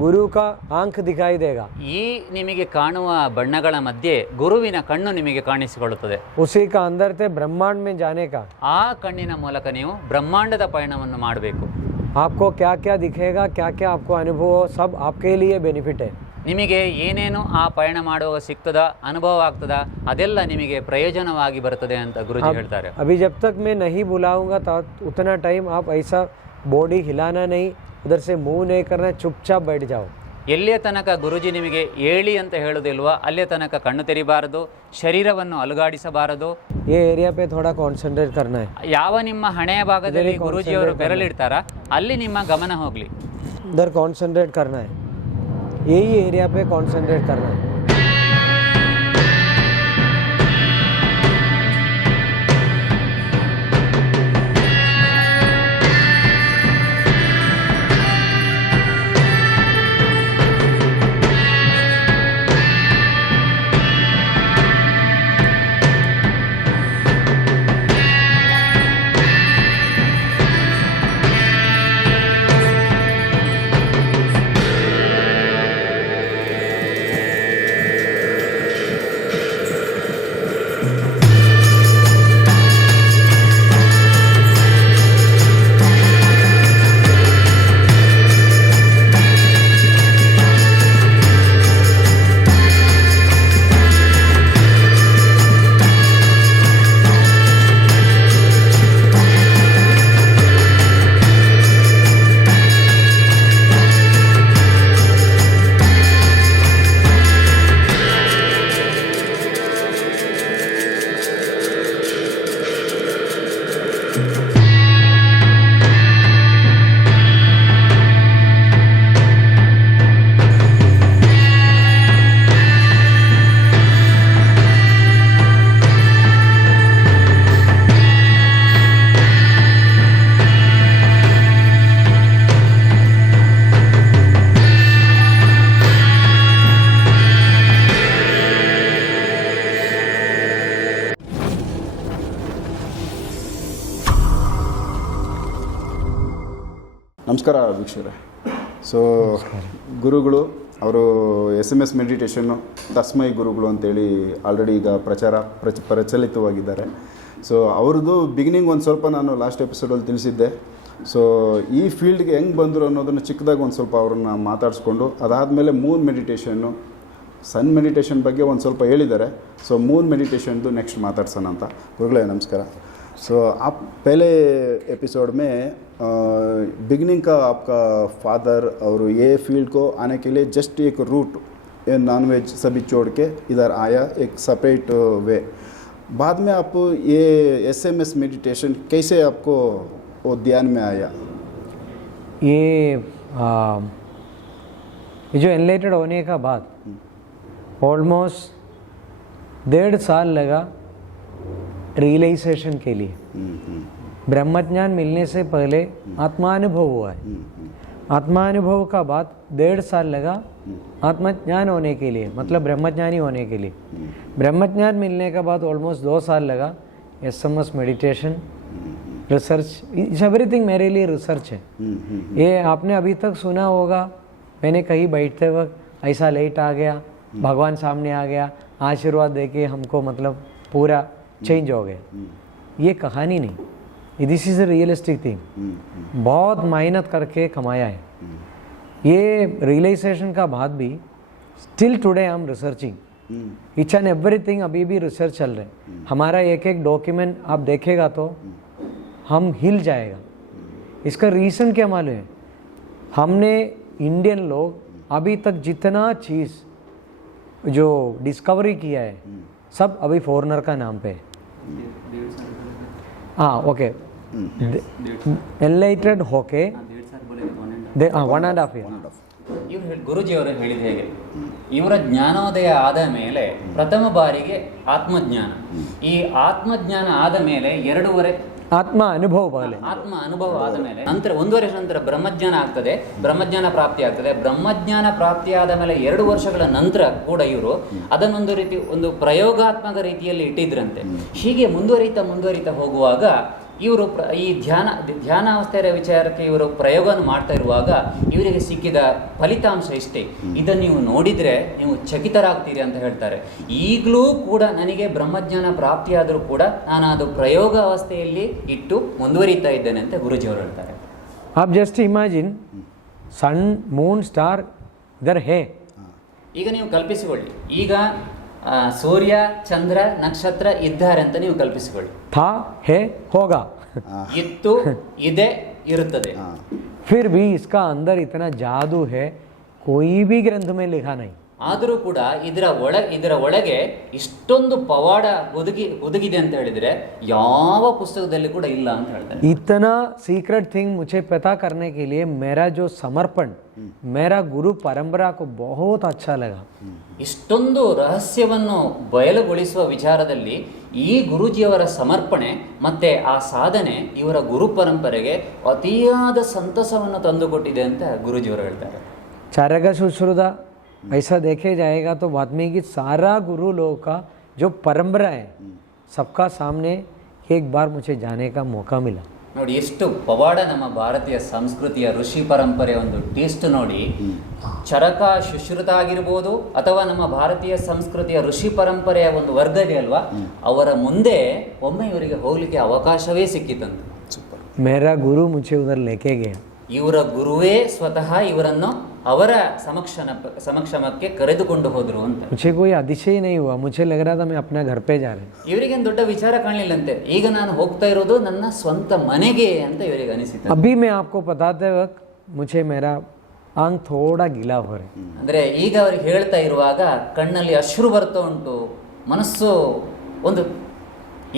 ಗುರು ಕಾ ಆಂಕ್ ದಿಖಾಯಿ ದೇಗ. ಈ ನಿಮಗೆ ಕಾಣುವ ಬಣ್ಣಗಳ ಮಧ್ಯೆ ಗುರುವಿನ ಕಣ್ಣು ನಿಮಗೆ ಕಾಣಿಸಿಕೊಳ್ಳುತ್ತದೆ. ಉಸಿ ಕಾ ಅಂದರ್ ತೆ ಬ್ರಹ್ಮಾಂಡ್ ಮೇ ಜಾನೆ ಕಾ ಆ ಕಣ್ಣಿನ ಮೂಲಕ ನೀವು ಬ್ರಹ್ಮಾಂಡದ ಪಯಣವನ್ನು ಮಾಡಬೇಕು. ಆಪ್ಕೋ ಕ್ಯಾ ಕ್ಯಾ ದಿಖೇಗ ಕ್ಯಾ ಕ್ಯಾ ಆಪ್ಕೋ ಅನುಭವ ಸಬ್ ಆಪ್ಕೆ ಲಿಯೇ ಬೆನಿಫಿಟ್. ಹೇ ನಿಮಗೆ ಏನೇನು ಆ ಪಯಣ ಮಾಡುವಾಗ ಸಿಗ್ತದ ಅನುಭವ ಆಗ್ತದ ಅದೆಲ್ಲ ನಿಮಗೆ ಪ್ರಯೋಜನವಾಗಿ ಬರ್ತದೆ ಅಂತ ಗುರುಜಿ ಹೇಳ್ತಾರೆ. ಅಭಿ ಜಬ್ ತಕ್ ಮೇ ನಹಿ ಬುಲಾವುಂಗಾ ಉತ್ತನ ಟೈಮ್ ಆಪ್ ಐಸಾ ಬಾಡಿ ಹಿಲಾನಾ ನಹಿ उधर से मुंह नहीं करना चुपचाप बैठ जाओ ಎಲ್ಲಿಯ ತನಕ ಗುರುಜಿ ನಿಮಗೆ ಏಳಿ ಅಂತ ಹೇಳುದಿಲ್ವಾ ಅಲ್ಲಿಯ ತನಕ ಕಣ್ಣು ತೆರಿಬಾರದು ಶರೀರವನ್ನು ಅಲುಗಾಡಿಸಬಾರದು ये एरिया पे थोड़ा कंसंट्रेट करना है ಯಾವ ನಿಮ್ಮ ಹಣೆಯ ಭಾಗದಲ್ಲಿ ಗುರುಜಿಯವರು ಬೆರಳಿಡ್ತಾರ ಅಲ್ಲಿ ನಿಮ್ಮ ಗಮನ ಹೋಗ್ಲಿ उधर कंसंट्रेट करना है यही एरिया पे कंसंट्रेट ನಮಸ್ಕಾರ ವೀಕ್ಷಕರೇ. ಸೊ ಗುರುಗಳು, ಅವರು ಎಸ್ ಎಂ ಎಸ್ ಮೆಡಿಟೇಷನ್ನು ತಸ್ಮೈ ಗುರುಗಳು ಅಂತೇಳಿ ಆಲ್ರೆಡಿ ಈಗ ಪ್ರಚಾರ ಪ್ರಚ, ಪ್ರಚಲಿತವಾಗಿದ್ದಾರೆ. ಸೊ ಅವ್ರದ್ದು ಬಿಗಿನಿಂಗ್ ಒಂದು ಸ್ವಲ್ಪ ನಾನು ಲಾಸ್ಟ್ ಎಪಿಸೋಡಲ್ಲಿ ತಿಳಿಸಿದ್ದೆ. ಸೊ ಈ ಫೀಲ್ಡ್ಗೆ ಹೆಂಗೆ ಬಂದರು ಅನ್ನೋದನ್ನು ಚಿಕ್ಕದಾಗಿ ಒಂದು ಸ್ವಲ್ಪ ಅವ್ರನ್ನ ಮಾತಾಡಿಸ್ಕೊಂಡು, ಅದಾದಮೇಲೆ ಮೂನ್ ಮೆಡಿಟೇಷನ್ನು ಸನ್ ಮೆಡಿಟೇಷನ್ ಬಗ್ಗೆ ಒಂದು ಸ್ವಲ್ಪ ಹೇಳಿದ್ದಾರೆ. ಸೊ ಮೂನ್ ಮೆಡಿಟೇಷನ್ದು ನೆಕ್ಸ್ಟ್ ಮಾತಾಡ್ಸೋಣ ಅಂತ. ಗುರುಗಳೇ, ನಮಸ್ಕಾರ. सो so, आप पहले एपिसोड में बिगनिंग का आपका फादर और ये फ़ील्ड को आने के लिए जस्ट एक रूट नॉन वेज सभी छोड़ के इधर आया एक सेपरेट वे बाद में आप ये एस एम एस मेडिटेशन कैसे आपको वो ध्यान में आया? ये आ, ये जो एनलाइटेड होने का बाद ऑलमोस्ट डेढ़ साल लगा रियलाइजेशन के लिए। ब्रह्मज्ञान मिलने से पहले आत्मानुभव हुआ है। आत्मानुभव का बाद डेढ़ साल लगा आत्मज्ञान होने के लिए मतलब ब्रह्मज्ञानी होने के लिए। ब्रह्मज्ञान मिलने के बाद ऑलमोस्ट दो साल लगा S M S meditation research इस एवरीथिंग मेरे लिए रिसर्च है। ये आपने अभी तक सुना होगा, मैंने कहीं बैठते वक्त ऐसा लेट आ गया, भगवान सामने आ गया, आशीर्वाद दे के हमको मतलब पूरा चेंज हो गया ये कहानी नहीं। This is a realistic thing बहुत मेहनत करके कमाया है। ये रियलाइजेशन का बाद भी still today I am researching each and everything अभी भी रिसर्च चल रहे हमारा एक एक डॉक्यूमेंट आप देखेगा तो हम हिल जाएगा। इसका रीज़न क्या मालूम है? हमने इंडियन लोग अभी तक जितना चीज़ जो डिस्कवरी किया है, सब अभी फॉरनर का नाम पे है। ಹಾಂ ಓಕೆ ಎನ್ಲೈಟೆಡ್ ಹೋಕೆ ದೇ ಒನ್ ಆ್ಯಂಡ್ ಹಾಫ್ ಇಯರ್ ಇವ್ರು ಹೇಳಿ ಗುರುಜಿ ಅವರು ಹೇಳಿದ ಹೇಗೆ? ಇವರ ಜ್ಞಾನೋದಯ ಆದ ಮೇಲೆ ಪ್ರಥಮ ಬಾರಿಗೆ ಆತ್ಮಜ್ಞಾನ. ಈ ಆತ್ಮಜ್ಞಾನ ಆದ ಮೇಲೆ ಎರಡೂವರೆ ಆತ್ಮ ಅನುಭವ ಆತ್ಮ ಅನುಭವ ಆದ ಮೇಲೆ ನಂತರ ಒಂದು ವರ್ಷ ನಂತರ ಬ್ರಹ್ಮಜ್ಞಾನ ಆಗ್ತದೆ. ಬ್ರಹ್ಮಜ್ಞಾನ ಪ್ರಾಪ್ತಿ ಆಗ್ತದೆ. ಬ್ರಹ್ಮಜ್ಞಾನ ಪ್ರಾಪ್ತಿ ಆದ ಮೇಲೆ ಎರಡು ವರ್ಷಗಳ ನಂತರ ಕೂಡ ಇವರು ಅದನ್ನೊಂದು ರೀತಿ ಒಂದು ಪ್ರಯೋಗಾತ್ಮಕ ರೀತಿಯಲ್ಲಿ ಇಟ್ಟಿದ್ರಂತೆ. ಹೀಗೆ ಮುಂದುವರಿತಾ ಮುಂದುವರಿತಾ ಹೋಗುವಾಗ ಇವರು ಪ್ರ ಈ ಧ್ಯಾನ ಧ್ಯಾನಾವಸ್ಥೆಯ ವಿಚಾರಕ್ಕೆ ಇವರು ಪ್ರಯೋಗವನ್ನು ಮಾಡ್ತಾ ಇರುವಾಗ ಇವರಿಗೆ ಸಿಕ್ಕಿದ ಫಲಿತಾಂಶ ಇಷ್ಟೇ. ಇದನ್ನು ನೀವು ನೋಡಿದರೆ ನೀವು ಚಕಿತರಾಗ್ತೀರಿ ಅಂತ ಹೇಳ್ತಾರೆ. ಈಗಲೂ ಕೂಡ ನನಗೆ ಬ್ರಹ್ಮಜ್ಞಾನ ಪ್ರಾಪ್ತಿಯಾದರೂ ಕೂಡ ನಾನು ಅದು ಪ್ರಯೋಗ ಅವಸ್ಥೆಯಲ್ಲಿ ಇಟ್ಟು ಮುಂದುವರಿತಾ ಇದ್ದೇನೆ ಅಂತ ಗುರುಜಿಯವರು ಹೇಳ್ತಾರೆ. App just imagine sun moon star there ಹೇ. ಈಗ ನೀವು ಕಲ್ಪಿಸಿಕೊಳ್ಳಿ. ಈಗ ಸೂರ್ಯ ಚಂದ್ರ ನಕ್ಷತ್ರ ಇದ್ದಾರೆ ಅಂತ ನೀವು ಕಲ್ಪಿಸಿಕೊಳ್ಳಿ था है होगा ಇತ್ತು ಇದೆ ಇರುತ್ತದೆ ಹಾಂ फिर भी इसका अंदर इतना जादू है कोई भी ग्रंथ में लिखा नहीं ಆದರೂ ಕೂಡ ಇದರ ಒಳ ಇದರ ಒಳಗೆ ಇಷ್ಟೊಂದು ಪವಾಡ ಹುದುಗಿ ಹುದುಗಿದೆ ಅಂತ ಹೇಳಿದರೆ ಯಾವ ಪುಸ್ತಕದಲ್ಲಿ ಕೂಡ ಇಲ್ಲ ಅಂತ ಹೇಳ್ತಾರೆ. ಇತನ ಸೀಕ್ರೆಟ್ ಥಿಂಗ್ ಮುಚೆ ಪ್ರತಾ ಕರ್ನೆ ಕೆ ಮೇರಾ ಜೋ ಸಮರ್ಪಣ್ ಮೇರಾ ಗುರು ಪರಂಪರಾಕು ಬಹುತ್ ಅಚ್ಚಾ ಲಗ. ಇಷ್ಟೊಂದು ರಹಸ್ಯವನ್ನು ಬಯಲುಗೊಳಿಸುವ ವಿಚಾರದಲ್ಲಿ ಈ ಗುರೂಜಿಯವರ ಸಮರ್ಪಣೆ ಮತ್ತೆ ಆ ಸಾಧನೆ ಇವರ ಗುರು ಪರಂಪರೆಗೆ ಅತಿಯಾದ ಸಂತಸವನ್ನು ತಂದುಕೊಟ್ಟಿದೆ ಅಂತ ಗುರುಜಿಯವರು ಹೇಳ್ತಾರೆ. ಚರಗ ಶುಶ್ರುದ. ऐसा देखे जाएगा तो वाल्मीकि सारा गुरु लोगों का जो परंपरा है सबका सामने एक बार मुझे जाने का मौका मिला ನೋಡಿ ಎಷ್ಟು ಪವಾಡ ನಮ್ಮ ಭಾರತೀಯ ಸಂಸ್ಕೃತಿಯ ಋಷಿ ಪರಂಪರೆ ಒಂದು ಟೇಸ್ಟ್ ನೋಡಿ ಚರಕ ಶುಶ್ರುತ ಆಗಿರ್ಬೋದು ಅಥವಾ ನಮ್ಮ ಭಾರತೀಯ ಸಂಸ್ಕೃತಿಯ ಋಷಿ ಪರಂಪರೆಯ ಒಂದು ವರ್ಗ ಇದೆ ಅಲ್ವಾ ಅವರ ಮುಂದೆ ಒಮ್ಮೆ ಇವರಿಗೆ ಹೋಗ್ಲಿಕ್ಕೆ ಅವಕಾಶವೇ ಸಿಕ್ಕಿತಂತೆ ಸೂಪರ್ मेरा गुरु मुझे उधर लेके गया ಇವರ ಗುರುವೇ ಸ್ವತಃ ಇವರನ್ನು ಅವರ ಸಮಕ್ಷನ ಸಮಕ್ಷಮಕ್ಕೆ ಕರೆದುಕೊಂಡು ಹೋದರು ಅಂತ. ಮುಚೆ ಕೋಯಿ ಅದಿಶಯ ನೀವು ಮುಚೆ ಲಗರಾದ ಮೇ ಅಪ್ನ ಘರ್ ಪೇ ಜಾರೆ ಇವರಿಗೆ ದೊಡ್ಡ ವಿಚಾರ ಕಾಣಲಿಲ್ಲಂತೆ. ಈಗ ನಾನು ಹೋಗ್ತಾ ಇರೋದು ನನ್ನ ಸ್ವಂತ ಮನೆಗೆ ಅಂತ ಇವರಿಗೆ ಅನಿಸಿತು. ಅಭಿ ಮೇ ಆಪ್ಕೋ ಬತಾತೆ ವಕ್ ಮುಚೆ ಮೇರಾ ಆಂಗ್ ಥೋಡಾ ಗಿಲಾ ಹೊರೆ ಅಂದ್ರೆ ಈಗ ಅವ್ರಿಗೆ ಹೇಳ್ತಾ ಇರುವಾಗ ಕಣ್ಣಲ್ಲಿ ಅಶ್ರು ಬರ್ತಾ ಉಂಟು ಮನಸ್ಸು ಒಂದು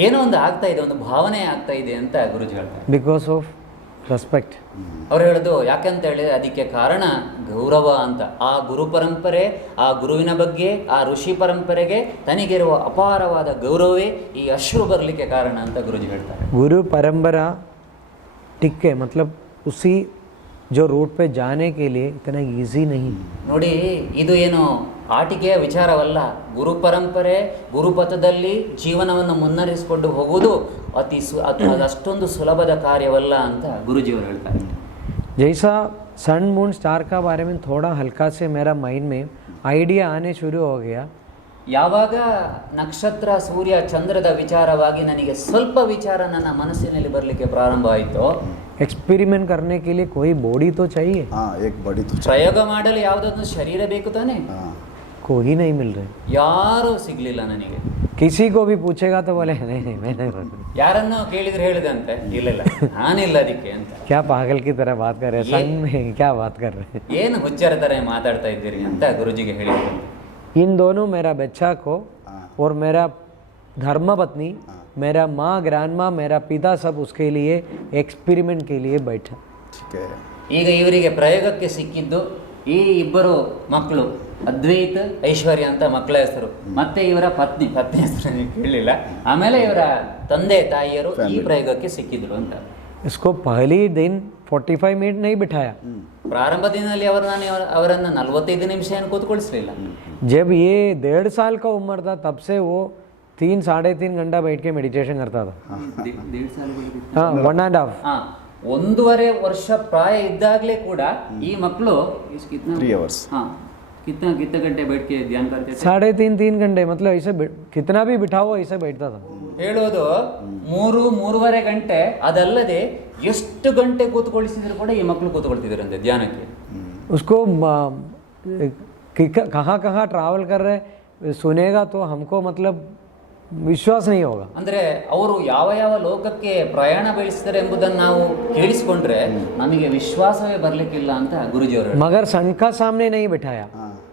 ಏನೋ ಒಂದು ಆಗ್ತಾ ಇದೆ ಒಂದು ಭಾವನೆ ಆಗ್ತಾ ಇದೆ ಅಂತ ಗುರುಜಿ ಹೇಳ್ತಾರೆ. ಬಿಕಾಸ್ ಆಫ್ ರೆಸ್ಪೆಕ್ಟ್ ಅವ್ರು ಹೇಳೋದು ಅಂತ ಹೇಳಿದ್ರೆ ಅದಕ್ಕೆ ಕಾರಣ ಗೌರವ ಅಂತ. ಆ ಗುರು ಪರಂಪರೆ ಆ ಗುರುವಿನ ಬಗ್ಗೆ ಆ ಋಷಿ ಪರಂಪರೆಗೆ ತನಗಿರುವ ಅಪಾರವಾದ ಗೌರವವೇ ಈ ಅಶ್ರು ಬರಲಿಕ್ಕೆ ಕಾರಣ ಅಂತ ಗುರುಜಿ ಹೇಳ್ತಾರೆ. ಗುರು ಪರಂಪರ ಟಿಕ್ಕೆ ಮತ್ಲಬ್ ಉಸಿ ಜೋ ರೂಟ್ ಪೇ ಜಾನೆ ಕೇಳಿ ಲಿಯೆ ಈಸಿ ನಹಿ. ನೋಡಿ ಇದು ಏನು ಆಟಿಕೆಯ ವಿಚಾರವಲ್ಲ ಗುರು ಪರಂಪರೆ ಗುರುಪಥದಲ್ಲಿ ಜೀವನವನ್ನು ಮುನ್ನರಿಸಿಕೊಂಡು ಹೋಗುವುದು ಅತಿ ಸು ಅದು ಅದಷ್ಟೊಂದು ಸುಲಭದ ಕಾರ್ಯವಲ್ಲ ಅಂತ ಗುರುಜಿಯವರು ಹೇಳ್ತಾರೆ जैसा सन मून स्टार का बारे में थोड़ा हल्का से मेरा माइंड में आइडिया आने शुरू हो गया ಯಾವಾಗ ನಕ್ಷತ್ರ ಸೂರ್ಯ ಚಂದ್ರದ ವಿಚಾರವಾಗಿ ನನಗೆ ಸ್ವಲ್ಪ ವಿಚಾರ ನನ್ನ ಮನಸ್ಸಿನಲ್ಲಿ ಬರಲಿಕ್ಕೆ ಪ್ರಾರಂಭ ಆಯಿತು एक्सपेरिमेंट करने के लिए कोई बॉडी तो चाहिए ಹಾಂ ಏಕ್ ಬಡಿ ತು ಪ್ರಯೋಗ ಮಾಡಲು ಯಾವುದೊಂದು ಶರೀರ ಬೇಕು ತಾನೆ ಹಾಂ कोई नहीं मिल रहे ಯಾರೂ ಸಿಗ್ಲಿಲ್ಲ ನನಗೆ किसी को भी पूछेगा तो बोले नहीं नहीं मैं नहीं बोल रहा." ಯಾರನ್ನು ಕೇಳಿದ್ರೆ ಹೇಳಿದಂತೆ ಇಲ್ಲ ಇಲ್ಲ ನಾನಿಲ್ಲ ಅದಕ್ಕೆ ಅಂತ क्या पागल की तरह बात कर रहे हैं सन में क्या बात कर रहे हैं ಏನು ಹುಚ್ಚರ ತರ ಮಾತಾಡ್ತಾ ಇದ್ದೀರಿ ಅಂತ ಗುರುಜಿಗೆ ಹೇಳಿದ್ರು इन दोनों मेरा बच्चा को हाँ। और मेरा धर्म पत्नी मेरा माँ ग्रांड माँ मेरा पिता सब उसके लिए एक्सपेरिमेंट के लिए बैठा ठीक है ಈಗ ಇವರಿಗೆ ಪ್ರಯೋಗಕ್ಕೆ ಸಿಕ್ಕಿದ್ದು ಈ ಇಬ್ಬರು ಮಕ್ಕಳು ಅದ್ವೈತ್ ಐಶ್ವರ್ಯ ಅಂತ ಮಕ್ಕಳ ಹೆಸರು ಮತ್ತೆ ಇವರ ಪತ್ನಿ ಪತ್ನಿ ಹೆಸರು ನೀವು ಕೇಳಲಿಲ್ಲ ಆಮೇಲೆ ಇವರ ತಂದೆ ತಾಯಿಯರು ಈ Family. ಪ್ರಯೋಗಕ್ಕೆ ಸಿಕ್ಕಿದ್ರು ಅಂತ इसको पहले ही दिन 45 मिनट नहीं बिठाया ಪ್ರಾರಂಭ ದಿನದಲ್ಲಿ ಅವರು ನಾನು ಇವರ- ಅವರನ್ನು ನಲವತ್ತೈದು ನಿಮಿಷ ಏನು ಕೂತ್ಕೊಳಿಸ್ಲಿಲ್ಲ जब ये डेढ़ साल का उम्र था तब से वो तीन साढ़े तीन घंटा बैठ के मेडिटेशन करता था हाँ वन एंड हाफ ಹಾ ಒಂದೂವರೆ ವರ್ಷ ಪ್ರಾಯ ಇದ್ದಾಗಲೇ ಕೂಡ ಈ ಮಕ್ಕಳು Three hours. ಹಾ ಕಿತ್ತ ಕಿತ್ತ ಗಂಟೆ ಬೇಡಿಕೆ ಧ್ಯಾನ करते थे साढ़े तीन तीन घंटे मतलब ऐसे बैठ- कितना भी बिठाओ ऐसे बैठता था ಹೇಳೋದು ಮೂರು ಮೂರುವರೆ ಗಂಟೆ ಅದಲ್ಲದೆ ಎಷ್ಟು ಗಂಟೆ ಕೂತ್ಕೊಳಿಸಿದ್ರು ಕೂಡ ಈ ಮಕ್ಕಳು ಕೂತ್ಕೊಳ್ತಿದ್ರಂತೆ ಧ್ಯಾನಕ್ಕೆ उसको आ, कि- कहाँ कहाँ ट्रैवल कर रहे सुनेगा तो हमको मतलब विश्वास नहीं होगा ಅಂದ್ರೆ ಅವರು ಯಾವ ಯಾವ ಲೋಕಕ್ಕೆ ಪ್ರಯಾಣ ಬೆಳೆಸಿದ್ದಾರೆ ಎಂಬುದನ್ನು ನಾವು ಕೇಳಿಸ್ಕೊಂಡ್ರೆ ನಮಗೆ ವಿಶ್ವಾಸವೇ ಬರ್ಲಿಕ್ಕಿಲ್ಲ ಅಂತ ಗುರುಜಿಯವರು ಹೇಳಿದ್ರು. मगर सन का सामने नहीं बिठाया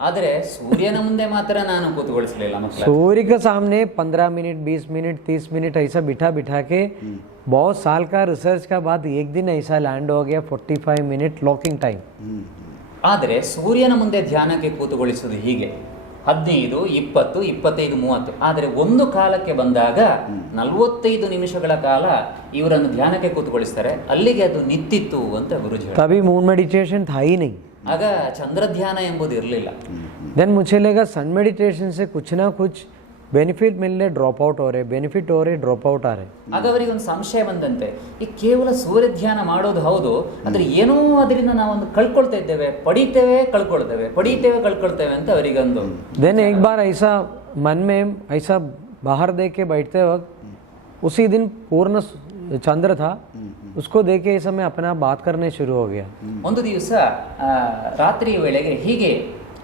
ಆದ್ರೆ ಸೂರ್ಯನ ಮುಂದೆ ಮಾತ್ರ ನಾನು ಕೂತ್ಕೊಳಿಸಲಿಲ್ಲ ಮಕ್ಕಳ सूर्य के सामने पंद्रह मिनट बीस मिनट तीस मिनट ऐसा बिठा बिठा के बहुत साल का रिसर्च का बाद एक दिन ऐसा लैंड हो गया forty five minute locking time ಆದರೆ ಸೂರ್ಯನ ಮುಂದೆ ಧ್ಯಾನಕ್ಕೆ ಕೂತುಗೊಳಿಸುವುದು ಹೀಗೆ ಹದಿನೈದು ಇಪ್ಪತ್ತು ಇಪ್ಪತ್ತೈದು ಮೂವತ್ತು. ಆದರೆ ಒಂದು ಕಾಲಕ್ಕೆ ಬಂದಾಗ ನಲವತ್ತೈದು ನಿಮಿಷಗಳ ಕಾಲ ಇವರನ್ನು ಧ್ಯಾನಕ್ಕೆ ಕೂತ್ಕೊಳಿಸ್ತಾರೆ ಅಲ್ಲಿಗೆ ಅದು ನಿಂತಿತ್ತು ಅಂತ ಗುರುಜಿ ಕವಿ ಮೂನ್ ಮೆಡಿಟೇಷನ್ ಥಾಯಿನಿ ಆಗ ಚಂದ್ರ ಧ್ಯಾನ ಎಂಬುದು ಇರಲಿಲ್ಲ. ದೆನ್ ಮುಚ್ಚಲೇಗ ಸನ್ ಮೆಡಿಟೇಷನ್ಸೇ ಕುಚ್ ನಾ ಕುಚ್ बेनिफिट मिलने ड्रॉप आउट हो रहे बेनिफिट हो रहे ड्रॉप आउट आ रहे ಆಗ ಅವರಿಗೆ ಒಂದು ಸಂಶಯ ಬಂದಂತೆ ಈ ಕೇವಲ ಸೂರ್ಯ ಧ್ಯಾನ ಮಾಡೋದು ಹೌದು ಆದ್ರೆ ಏನೋ ಅದರಿಂದ ನಾವೊಂದು ಕಳ್ಕೊಳ್ತಾ ಇದ್ದೇವೆ ಪಡಿತೇವೆ ಕಳ್ಕೊಳ್ತೇವೆ ಪಡಿತೇವೆ ಕಳ್ಕೊಳ್ತೇವೆ ಅಂತ ಅವರಿಗೊಂದು देन एक बार ऐसा मन में ऐसा बाहर देख के बैठते वक्त उसी दिन पूर्ण चंद्र था उसको देख के इस समय अपना बात करने शुरू हो गया ಒಂದು ದಿವಸ ಆ, ರಾತ್ರಿಯ ವೇಳೆಗೆ ಹೀಗೆ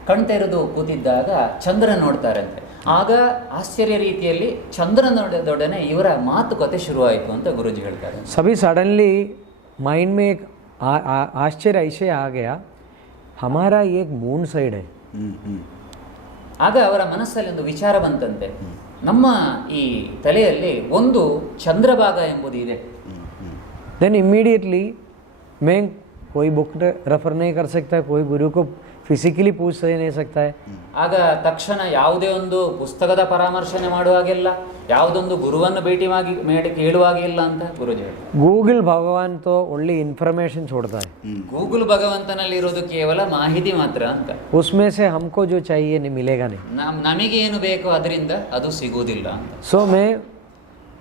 ಕಣ್ತಾ ಇರೋದು ಕೂತಿದ್ದಾಗ ಚಂದ್ರ ನೋಡ್ತಾರಂತೆ ಆಗ ಆಶ್ಚರ್ಯ ರೀತಿಯಲ್ಲಿ ಚಂದ್ರನೊಡನೆ ಇವರ ಮಾತುಕತೆ ಶುರುವಾಯಿತು ಅಂತ ಗುರುಜಿ ಹೇಳ್ತಾರೆ. ಸಭಿ ಸಡನ್ಲಿ ಮೈಂಡ್ ಮೇ ಆಶ್ಚರ್ಯ ಐಶೆ ಆಗಯ? ಹಮಾರ ಏಕ್ ಮೂನ್ ಸೈಡ್ ಆಗ ಅವರ ಮನಸ್ಸಲ್ಲಿ ಒಂದು ವಿಚಾರ ಬಂತಂತೆ. ನಮ್ಮ ಈ ತಲೆಯಲ್ಲಿ ಒಂದು ಚಂದ್ರಭಾಗ ಎಂಬುದು ಇದೆ. ದೆನ್ ಇಮ್ಮಿಡಿಯೇಟ್ಲಿ ಮೇಂಗ್ कोई बुक रेफर नहीं कर सकता कोई गुरु को फिजिकली पूछ नहीं सकता है ಆಗ ತಕ್ಷಣ ಯಾವುದೇ ಒಂದು ಪುಸ್ತಕದ ಪರಾಮರ್ಶನೆ ಮಾಡುವಾಗಿಲ್ಲ ಯಾವುದೊಂದು ಗುರುವನ್ನು ಭೇಟಿ ಮಾಡಿ ಮಾಡಿ ಕೇಳುವಾಗೆ ಇಲ್ಲ ಅಂತ ಗುರುಜಿ ಹೇಳ್ತಾರೆ गूगल भगवान तो ओनली इन्फॉर्मेशन छोड़ता है ಗೂಗಲ್ ಭಗವಂತನಲ್ಲಿ ಇರೋದು ಕೇವಲ ಮಾಹಿತಿ ಮಾತ್ರ ಅಂತ उसमें से हमको जो चाहिए नहीं मिलेगा नहीं ನಮ್ ನಮಗೆ ಏನು ಬೇಕೋ ಅದರಿಂದ ಅದು ಸಿಗುವುದಿಲ್ಲ ಅಂತ सो मैं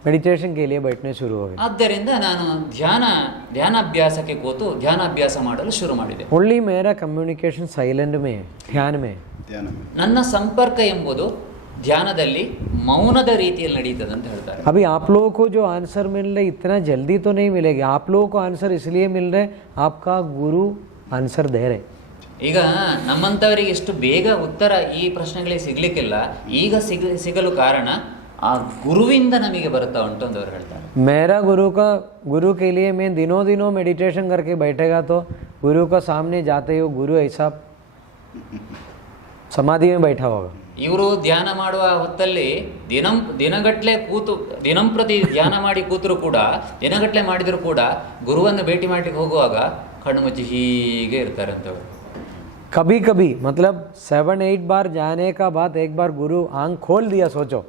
ಮೆಡಿಟೇಷನ್ ಕೆ ಬೈಟ್ನೇ ಶುರು ಹೋಗಿ ಆದ್ದರಿಂದ ನಾನು ಧ್ಯಾನ ಧ್ಯಾನಾಭ್ಯಾಸಕ್ಕೆ ಕೂತು ಧ್ಯಾನಾಭ್ಯಾಸ ಮಾಡಲು ಶುರು ಮಾಡಿದೆ. ಒಳ್ಳಿ ಮೇರ ಕಮ್ಯುನಿಕೇಶನ್ ಸೈಲೆಂಟ್ ಮೇ ಧ್ಯಾನ ಮೇ ನನ್ನ ಸಂಪರ್ಕ ಎಂಬುದು ಧ್ಯಾನದಲ್ಲಿ ಮೌನದ ರೀತಿಯಲ್ಲಿ ನಡೀತದೆ ಅಂತ ಹೇಳ್ತಾರೆ. ಅಭಿ ಆಪ್ ಲೋಗೋ ಜೋ ಆನ್ಸರ್ ಮಿಲ್ರೆ ಇತನಾ ಜಲ್ದಿ ತೋ ನಹೀ ಮಿಲೇಗಿ ಆಪ್ ಲೋಗೋ ಆನ್ಸರ್ ಇಸ್ಲಿಯೇ ಮಿಲ್ರೆ ಆಪ್ಕಾ ಗುರು ಆನ್ಸರ್ ದೇರೆ ಈಗ ನಮ್ಮಂಥವರಿಗೆ ಎಷ್ಟು ಬೇಗ ಉತ್ತರ ಈ ಪ್ರಶ್ನೆಗಳಿಗೆ ಸಿಗಲಿಕ್ಕಿಲ್ಲ ಈಗ ಸಿಗ ಸಿಗಲು ಕಾರಣ ಆ ಗುರುವಿಂದ ನಮಗೆ ಬರುತ್ತಾ ಉಂಟು ಅಂತ ಅವ್ರು ಹೇಳ್ತಾರೆ. ಮೇರಾ ಗುರು ಗುರು ಕೆ ಮೇನ್ ದಿನೋ ದಿನೋ ಮೆಡಿಟೇಷನ್ ಕರ್ಕೆ ಬೈಠೇಗಾ ಗುರುಕ ಗುರು ಕಾ ಸಾಮ್ನೆ ಜಾತೆಯು ಗುರು ಐಸಾ ಸಮಾಧಿ ಮೇ ಬೈಠಾ ಇವರು ಧ್ಯಾನ ಮಾಡುವ ಹೊತ್ತಲ್ಲಿ ದಿನಂ ದಿನಗಟ್ಲೆ ಕೂತು ದಿನಂಪ್ರತಿ ಧ್ಯಾನ ಮಾಡಿ ಕೂತರು ಕೂಡ ದಿನಗಟ್ಲೆ ಮಾಡಿದ್ರು ಕೂಡ ಗುರುವನ್ನು ಭೇಟಿ ಮಾಡಲಿಕ್ಕೆ ಹೋಗುವಾಗ ಕಣ್ಣು ಮುಚ್ಚಿ ಹೀಗೆ ಇರ್ತಾರೆ ಅಂತ ಕಬಿ ಕಬಿ ಮತ್ಲಬ್ ಸೆವೆನ್ ಏಟ್ ಬಾರ್ ಜಾನೇಕ ಕಾ ಬಾತ್ ಏಕ್ ಬಾರ್ ಗುರು ಆಂಗ್ ಖೋಲ್ ದಿಯಾ ಸೋಚೋ.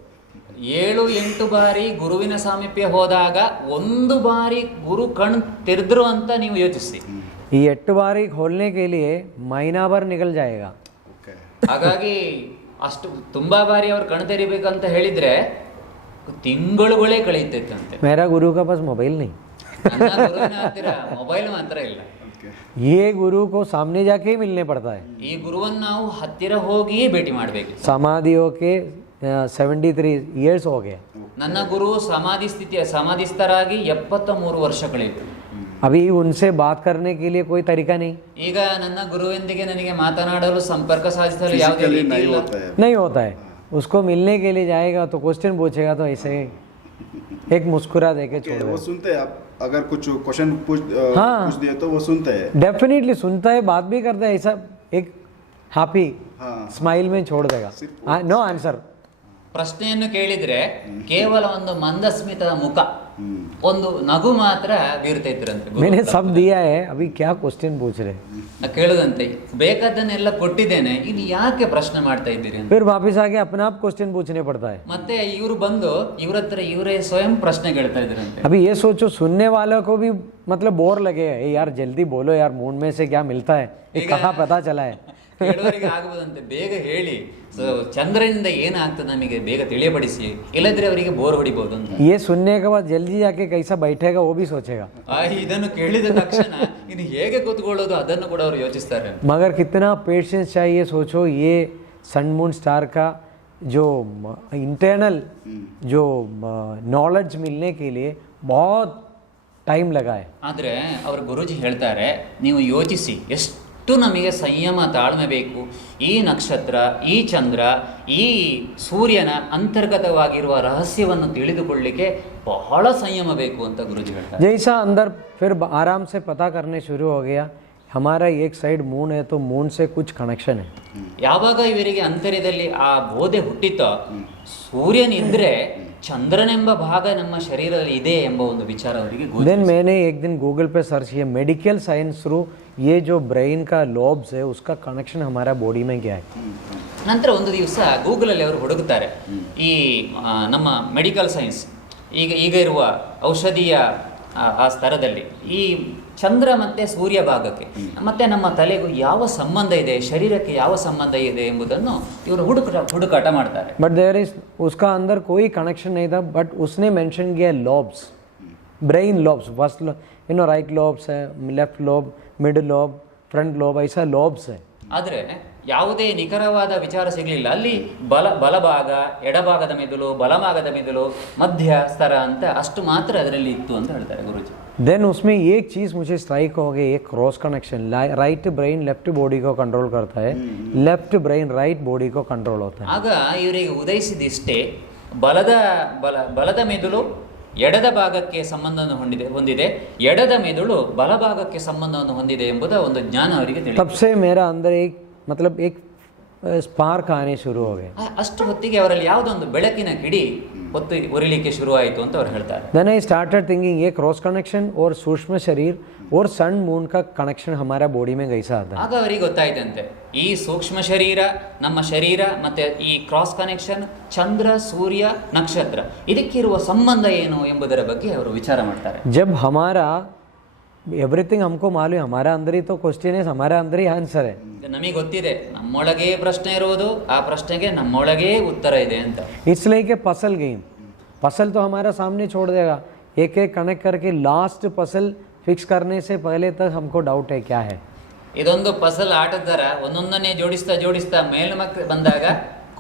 ಏಳು ಎಂಟು ಬಾರಿ ಗುರುವಿನ ಸಾಮೀಪ್ಯ ಹೋದಾಗ ಒಂದು ಬಾರಿ ಗುರು ಕಣ್ ತೆರೆದ್ರು ಅಂತ ನೀವು ಯೋಚಿಸಿ ಈ ಎಟ್ಟು ಬಾರಿ ಹೋಲ್ನೇಕೇಲಿ ಮೈನಾಬರ್ ನಿಗಲ್ ಜಾಯಗ. ಹಾಗಾಗಿ ಅಷ್ಟು ತುಂಬಾ ಬಾರಿ ಅವ್ರು ಕಣ್ ತೆರಿಬೇಕಂತ ಹೇಳಿದ್ರೆ ತಿಂಗಳುಗಳೇ ಕಳೆಯುತ್ತೈತಂತೆ ಮೇರಾ ಗುರು ಕಾ ಮೊಬೈಲ್ ನೀ. ಮೊಬೈಲ್ ಮಾತ್ರ ಇಲ್ಲ. ಈ ಗುರು ಕೋ ಸಾಮ್ನೆ ಜಾಕೆ ಮಿಲ್ನೆ ಪಡ್ತಾ ಈ ಗುರುವನ್ನು ನಾವು ಹತ್ತಿರ ಹೋಗಿ ಭೇಟಿ ಮಾಡಬೇಕು. ಸಮಾಧಿಯೋಕೆ के सेवेंटी थ्री ईयर्स हो गया ನನ್ನ ಗುರು ಸಮಾಧಿ ಸ್ಥಿತಿಯ ಸಮಾಧಿಸ್ಥರಾಗಿ ಎಪ್ಪತ್ತ ಮೂರು ವರ್ಷ ಕಳೆಯಿತು अभी उनसे बात करने के लिए कोई तरीका नहीं ಈಗ ನನ್ನ ಗುರುವಿನೊಂದಿಗೆ ನನಗೆ ಮಾತನಾಡಲು ಸಂಪರ್ಕ ಸಾಧಿಸಲು ಯಾವುದೇ ಫಿಸಿಕಲಿ ರೀತಿ ನೈ ಇಲ್ಲ ಹೋತಾ है नहीं होता है उसको मिलने के लिए जाएगा तो क्वेश्चन पूछेगा तो ऐसे ही एक मुस्कुरा दे के छोड़ ओके, दे वो सुनते हैं आप अगर कुछ क्वेश्चन पूछ अ, हाँ। पूछ दिए तो वो सुनते हैं डेफिनेटली सुनता है बात भी करता है ऐसा एक हैप्पी हाँ स्माइल में छोड़ देगा नो आंसर ಪ್ರಶ್ನೆಯನ್ನು ಕೇಳಿದ್ರೆ ಕೇವಲ ಒಂದು ಮಂದಸ್ಮಿತ ಮುಖ ಹ್ಮ್ ಒಂದು ನಗು ಮಾತ್ರ ಬೀರ್ತಾ ಇದ್ರಂತೆ ಗುರು. मैंने सब दिया है अभी क्या क्वेश्चन पूछ रहे ನಾ ಕೇಳುದಂತೆ ಬೇಕಾದ್ದನ್ನೆಲ್ಲ ಕೊಟ್ಟಿದ್ದೇನೆ ಇನ್ನು ಯಾಕೆ ಪ್ರಶ್ನೆ ಮಾಡ್ತಾ ಇದ್ದೀರಿ ಅಂತ फिर वापस आके अपने आप क्वेश्चन पूछने पड़ता है ಮತ್ತೆ ಇವರು ಬಂದು ಇವ್ರ ಹತ್ರ ಇವರೇ ಸ್ವಯಂ ಪ್ರಶ್ನೆ ಕೇಳ್ತಾ ಇದ್ರಂತೆ अभी ये सोचो सुनने वालों को भी मतलब बोर लगेगा "ए यार जल्दी बोलो यार मूड में से क्या मिलता है ये कहाँ पता चला है ಕೇಳುವರಿಗೆ ಆಗ್ಬೋದಂತೆ ಬೇಗ ಹೇಳಿ ಸೊ ಚಂದ್ರನಿಂದ ಏನಾಗ್ತದೆ ನಮಗೆ ಬೇಗ ತಿಳಿಯಪಡಿಸಿ ಇಲ್ಲದ್ರೆ ಅವರಿಗೆ ಬೋರ್ ಹೊಡಿಬಹುದು ಅಂತ ये सुनने के बाद जल्दी जाके कैसा बैठेगा वो भी सोचेगा ಆ, ಇದನ್ನು ಕೇಳಿದ ತಕ್ಷಣ ಇನ್ನು ಹೇಗೆ ಕೂತ್ಕೊಳ್ಳೋದು ಅದನ್ನು ಕೂಡ ಅವರು ಯೋಚಿಸ್ತಾರೆ मगर कितना पेशेंस चाहिए सोचो ये सन मून स्टार का जो इंटरनल जो नॉलेज मिलने के लिए बहुत टाइम लगा है ಆದರೆ ಅವ್ರ ಗುರುಜಿ ಹೇಳ್ತಾರೆ ನೀವು ಯೋಚಿಸಿ ಎಷ್ಟು ಅಷ್ಟು ನಮಗೆ ಸಂಯಮ ತಾಳ್ಮೆ ಬೇಕು. ಈ ನಕ್ಷತ್ರ ಈ ಚಂದ್ರ ಈ ಸೂರ್ಯನ ಅಂತರ್ಗತವಾಗಿರುವ ರಹಸ್ಯವನ್ನು ತಿಳಿದುಕೊಳ್ಳಿಕ್ಕೆ ಬಹಳ ಸಂಯಮ ಬೇಕು ಅಂತ ಗುರುಜಿ ಹೇಳ್ತಾರೆ. ಜೈಸಾ ಅಂದರ್ ಫಿರ್ ಆರಾಮ್ ಸೆ ಪತಾ ಕರ್ನೆ ಶುರು ಹೋಗ್ಯಾ ಹಮಾರ ಏಕ್ ಸೈಡ್ ಮೂನ್ ಹೇ ತೋ ಮೂನ್ ಸೆ ಕುಚ್ ಕನೆಕ್ಷನ್ ಯಾವಾಗ ಇವರಿಗೆ ಅಂತರ್ಯದಲ್ಲಿ ಆ ಬೋಧೆ ಹುಟ್ಟಿತೋ ಸೂರ್ಯನಿದ್ರೆ ಚಂದ್ರನೆಂಬ ಭಾಗ ನಮ್ಮ ಶರೀರದಲ್ಲಿ ಇದೆ ಎಂಬ ಒಂದು ವಿಚಾರ ಅವರಿಗೆ ದೆನ್ ಮೇನೆ ಏಕ್ ದಿನ ಗೂಗಲ್ ಪೇ ಸರ್ಚ್ ಮೆಡಿಕಲ್ ಸೈನ್ಸ್ ರೂ ये जो ब्रेन का लॉब्स है उसका कनेक्शन हमारा बॉडी में क्या है ನಂತರ ಒಂದು ದಿವಸ ಗೂಗಲಲ್ಲಿ ಅವರು ಹುಡುಕ್ತಾರೆ ಈ ಆ, ನಮ್ಮ ಮೆಡಿಕಲ್ ಸೈನ್ಸ್ ಈಗ ಈಗ ಇರುವ ಔಷಧೀಯ ಆ, ಆ ಸ್ತರದಲ್ಲಿ ಈ ಚಂದ್ರ ಮತ್ತೆ ಸೂರ್ಯ ಭಾಗಕ್ಕೆ ಮತ್ತೆ ನಮ್ಮ ತಲೆಗೂ ಯಾವ ಸಂಬಂಧ ಇದೆ ಶರೀರಕ್ಕೆ ಯಾವ ಸಂಬಂಧ ಇದೆ ಎಂಬುದನ್ನು ಇವರು ಹುಡುಕ ಹುಡುಕಾಟ ಮಾಡ್ತಾರೆ बट देयर इज उसका अंदर कोई कनेक्शन नहीं था बट उसने मेंशन किया lobes brain lobes first you know right lobes है left lobe mid lobe front lobe ऐसा लॉब्स है ಆದರೆ ಯಾವುದೇ ನಿಖರವಾದ ವಿಚಾರ ಸಿಗಲಿಲ್ಲ ಅಲ್ಲಿ ಬಲ ಬಲಭಾಗ ಎಡಭಾಗದ ಮೆದುಳು ಬಲಭಾಗದ ಮೆದುಳು ಮಧ್ಯ ಸ್ತರ ಅಂತ ಅಷ್ಟು ಮಾತ್ರ ಅದರಲ್ಲಿ ಇತ್ತು ಅಂತ ಹೇಳ್ತಾರೆ ಗುರುಜಿ देन उसमें एक चीज़ मुझे स्ट्राइक हो गई एक cross connection right brain left body को कंट्रोल करता है लेफ्ट ब्रेन राइट बॉडी को कंट्रोल होता है ಆಗ ಇವರಿಗೆ ಉದಯಿಸಿದಿಷ್ಟೇ ಬಲದ ಬಲ ಬಲದ ಮೆದುಳು ಎಡದ ಭಾಗಕ್ಕೆ ಸಂಬಂಧವನ್ನು ಹೊಂದಿದೆ ಹೊಂದಿದೆ. ಎಡದ ಮೆದುಳು ಬಲಭಾಗಕ್ಕೆ ಸಂಬಂಧವನ್ನು ಹೊಂದಿದೆ ಎಂಬುದ ಒಂದು ಜ್ಞಾನ ಅವರಿಗೆ ತಿಳಿದ ತಪ್ಸೆ ಮೇರಾ ಅಂದರೆ ಮತ್ಲಬ್ ಏಕ್ ಸ್ಪಾರ್ಕ್ ಆನೆ ಶುರು ಹೋಗಿ ಅಷ್ಟು ಹೊತ್ತಿಗೆ ಅವರಲ್ಲಿ ಯಾವುದೊಂದು ಬೆಳಕಿನ ಕಿಡಿ ಹೊತ್ತು ಉರಿಲಿಕ್ಕೆ ಶುರುವಾಯಿತು ಅಂತ ಅವ್ರು ಹೇಳ್ತಾರೆ देन आई स्टार्टेड थिंकिंग ये क्रॉस कनेक्शन और सूक्ष्म शरीर और सन मून का कनेक्शन हमारा बॉडी में कैसा आता है ಆಗ ಅವರಿಗೆ ಗೊತ್ತಾಯ್ತಂತೆ ಈ ಸೂಕ್ಷ್ಮ ಶರೀರ ನಮ್ಮ ಶರೀರ ಮತ್ತೆ ಈ ಕ್ರಾಸ್ ಕನೆಕ್ಷನ್ ಚಂದ್ರ ಸೂರ್ಯ ನಕ್ಷತ್ರ ಇದಕ್ಕಿರುವ ಸಂಬಂಧ ಏನು ಎಂಬುದರ ಬಗ್ಗೆ ಅವರು ವಿಚಾರ ಮಾಡ್ತಾರೆ जब हमारा एवरीथिंग हमको मालूम है हमारा अंदर ही तो क्वेश्चन है हमारा अंदर ही आंसर है ಈಗ ನಮಗೆ ಗೊತ್ತಿದೆ ನಮ್ಮೊಳಗೇ ಪ್ರಶ್ನೆ ಇರುವುದು ಆ ಪ್ರಶ್ನೆಗೆ ನಮ್ಮೊಳಗೇ ಉತ್ತರ ಇದೆ ಅಂತ इट्स लाइक ए पसल गेम पसल तो हमारा सामने छोड़ देगा एक एक कनेक्ट करके लास्ट पसल फिक्स करने से पहले तक हमको डाउट है क्या है ಇದೊಂದು ಪಸಲ್ ಆಟದ ಥರ ಒಂದೊಂದನ್ನೇ ಜೋಡಿಸ್ತಾ ಜೋಡಿಸ್ತಾ ಮೇಲ್ಮಕ್ ಬಂದಾಗ